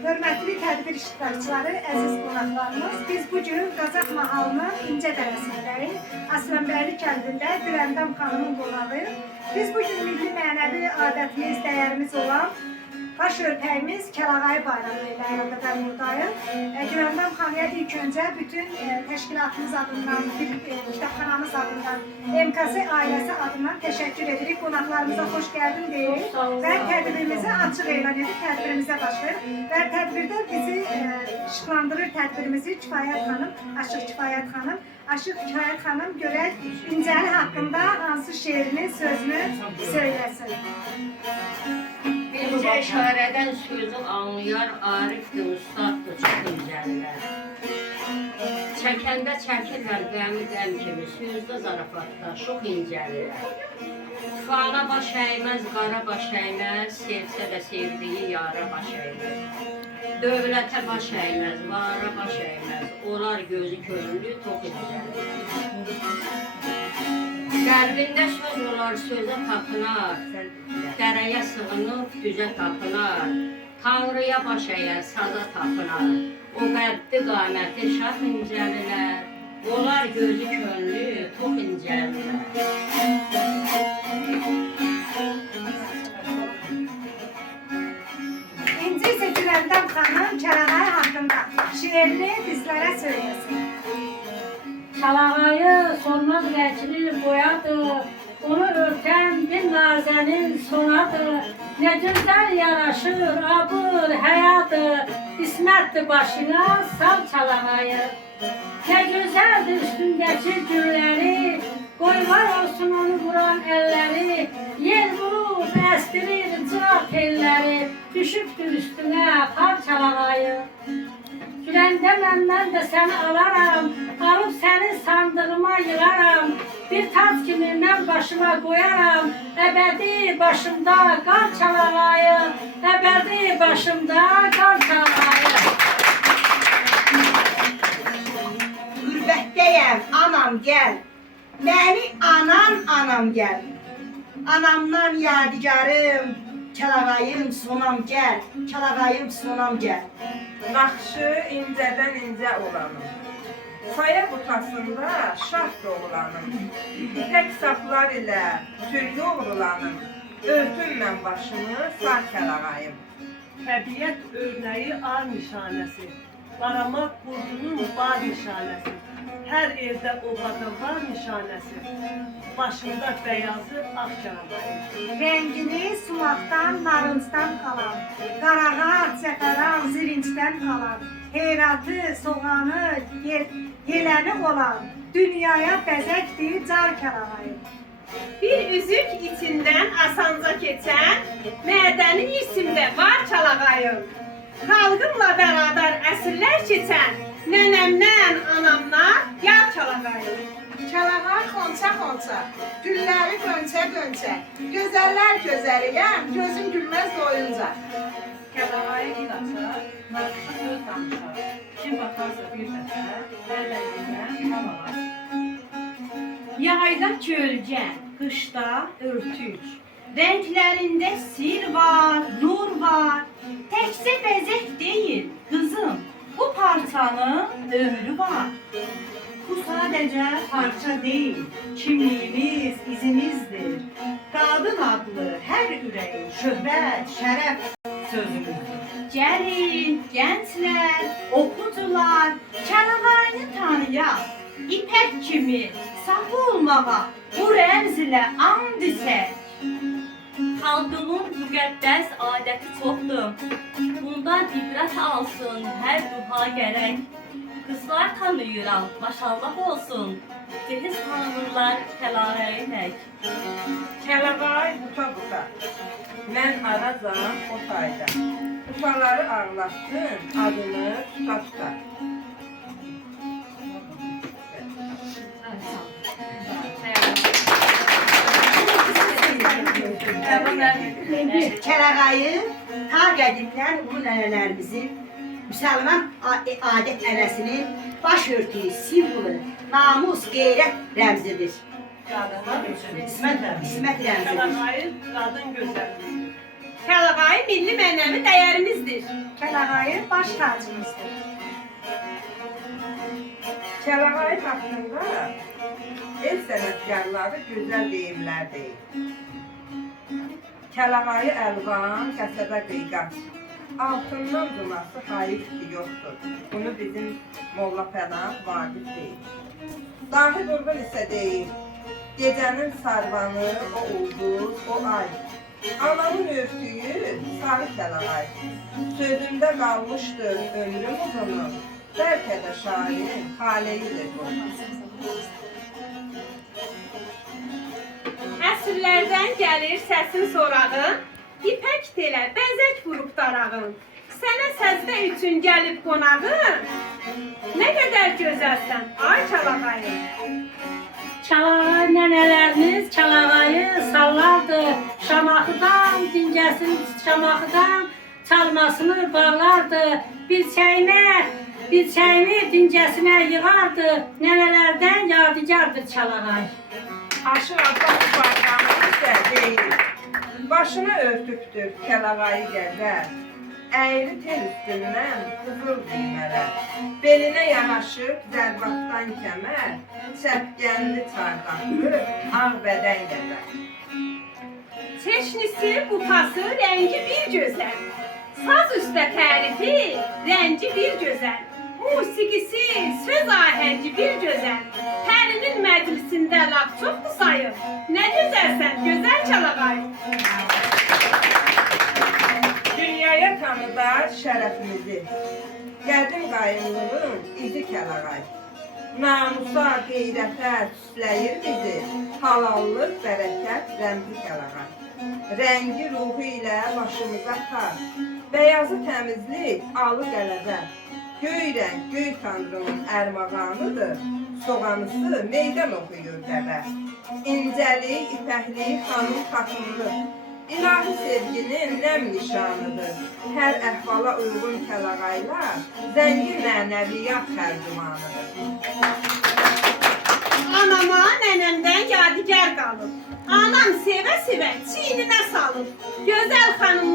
Hörmətli tədbir iştirakçıları, əziz qonaqlarımız, biz bugün Qazax mahalının İncə dərəsindəyik. Aslanbəyli kəndində Güləndam xanımın qonağıyıq. Biz bugün milli mənəvi adətimiz, dəyərimiz olan baş örpəyimiz Kəlağayı bayramı ilə əlaqədar buradayıq. Güləndam xanıya ilk öncə bütün təşkilatımız adından, kitabxanamız adından, MKS ailəsi adından təşəkkür edirik. Qonaqlarımıza xoş gəldin deyirik və tədbirimizi açıq elan edib tədbirimizə başlayırıq. Və tədbirdə bizi işıqlandırır tədbirimizi Kifayət xanım, Aşıq Kifayət xanım. Aşıq Kifayət xanım görək İncəli haqqında hansı şeirini, sözünü söyləsin. İncə işarədən sözü anlayar, arifdir, ustaddır, çox incəlilər. Çəkəndə çəkirlər qəmi qəm kimi, sözdə zarafatda, çox incəlilər. Tufana baş əyməz, qara baş əyməz, sevsə də sevdiyi yara baş əyməz. Dövlətə baş əyməz, vara baş əyməz, olar gözü könlü, çox incəlilər. Qəlbində söz olar, sözə tapınar, dərəyə sığınıb, düzə tapınar, Tanrıya baş əyər, saza tapınar, o qəddi qaməti şah incəlilər, olar gözü könlü, çox incəlilər. İnci isə Güləndam xanım Kəlağayı haqqında şeirini bizlərə söyləsin. Kəlağayı solmaz rəngli boyadır, onu örtən bir nazənin sonadır. Nə gözəl yaraşır, abır, həyadır, İsmətdir başına, sal Kəlağayı. Nə gözəldir üstündəki gülləri, qoylar olsun onu vuran əlləri, yel vurub, əstirir, cıraq telləri, düşübdür üstünə, xar Kəlağayı. Güləndəməm, mən də səni alaram, alıb səni sandığıma yığaram, bir tac kimi mən başıma qoyaram, əbədi başımda qar Kəlağayı, əbədi başımda qar Kəlağayı. Qürbətdəyəm, anam gəl, məni anam gəl, anamdan yadigarım, Kəlağayım sonam gəl, Kəlağayım sonam gəl. Naxşı incədən incə olanım, saya butasında şah doğulanım, İpək saplar ilə tüllü oğrulanım, örtüm mən başımı sağ Kəlağayım. Təbiət örnəyi ar nişanəsi, qaramaq qurdunun bar nişanəsi, hər evdə obada var nişanəsi, başında bəyazı ağ Kəlağayı. Rəngini sumaqdan, narıncdan qalan, qarağat, zəfəran, zirincdən qalan, heyratı, soğanı, yeləni olan, dünyaya bəzəkdir car Kəlağayı. Bir üzük içindən asanca keçən, mədəni isimdə var Kəlağayım. Xalqımla bərabər əsrlər keçən, nənəmdən, anamdan yar Kəlağayım. Kəlağay xonça, gülləri qönçə, gözəllər gözəliyəm, gözüm gülməz doyunca. Kəlağayı bir açar, naxşı söz danışar, kim baxarsa bir dəfə, əllərindən havalar. Yayda kölgə, qışda örtük, rənglərində sir var, nur var, təkcə bəzək deyil, qızım, bu parçanın ömrü var. Bu sadəcə parça deyil, kimliyimiz, izimizdir. Qadın adlı hər ürəyin şöhrət, şərəf sözümüzdür. Gəlin, gənclər, oxucular, Kəlağayını tanıyaq, İpək kimi saf olmağa bu rəmz ilə and içək. Xalqımın müqəddəs adəti çoxdur, bundan ibrət alsın hər duha gərək. Qızlar tanıyıram, maşallah olsun, cehiz tanımırlar Kəlağayı tək. Kəlağay buta, mən arazam o tayda, utaları ağlatsın, adını tuta. Kəlağayı ta qədimdən ulu nənələrimizin müsəlman adət-ənəsinin baş örtüyü, simvolu, namus, qeyrət rəmzidir. Qadınlar üçün İsmət rəmzidir. Kəlağayı qadın gözəlliyidir. Kəlağayı milli mənəvi dəyərimizdir. Kəlağayı baş tacımızdır. Kəlağayı haqqında el sənətkarları gözəl deyimlər deyir. Kəlağayı əlvan, qəsəbə qıyqaç. Altından dunası hayif ki yoxdur. Bunu bizim Molla Pənah Vaqif deyir. Dahi Qurban isə deyir. Gecənin sarvanı, o ulduz, o ay. Anamın örtüyü sarı kəlağay. Sözümdə qalmışdır ömrüm uzunu. Bəlkə də şairin haleyidir bu. Əsrlərdən gəlir səsin sorağın, ipək telə bəzək vurub darağın. Sənə səzdə üçün gəlib qonağın, nə qədər gözəlsən, ay Kəlağayı. Kəlağay nənələrimiz Kəlağayı sallardı. Şamaxıdan, Dingəsin Şamaxıdan çalmasını bağlardı. Bilçəyini Dingəsinə yığardı. Nənələrdən yadigardır Kəlağay. Aşıq Abbas Barqamız da deyir. Başına örtübdür kəlağayı gəzər. Əyri tel üstündən qızıl düymələr. Belinə yanaşıb zərbatdan kəmər. Çəpgənli çarqatlı ağ bədən gəzər. Çeşnisi, butası, rəngi bir gözəl. Saz üstə tərifi, rəngi bir gözəl. Musiqisi, söz ahəngi bir gözəl. Pərinin məclisində laf çoxdur sayır. Nə gözəlsən, gözəl Kəlağay. Dünyaya tanıdar şərəfimizi. Qədim qayınlığın izi Kəlağay. Namusa, qeyrətə süsləyir bizi. Halallıq, bərəkət, rəmzi Kəlağay. Rəngi ruhu ilə başımıza tar. Bəyazı təmizlik, alı qələbə. Göy rəng, göy tanrının ərmağanıdır. Soğanısı meydan oxuyur dəvə. İncəlik, ipəklik, xanım xatımlıq. İlahi sevginin nəm nişanıdır. Hər əhvala uyğun Kəlağaylar zəngin mənəviyyat tərcümanıdır. Anama, nənəmdən yadigar qalıb. Anam sevə-sevə çiyninə salıb. Gözəl xanım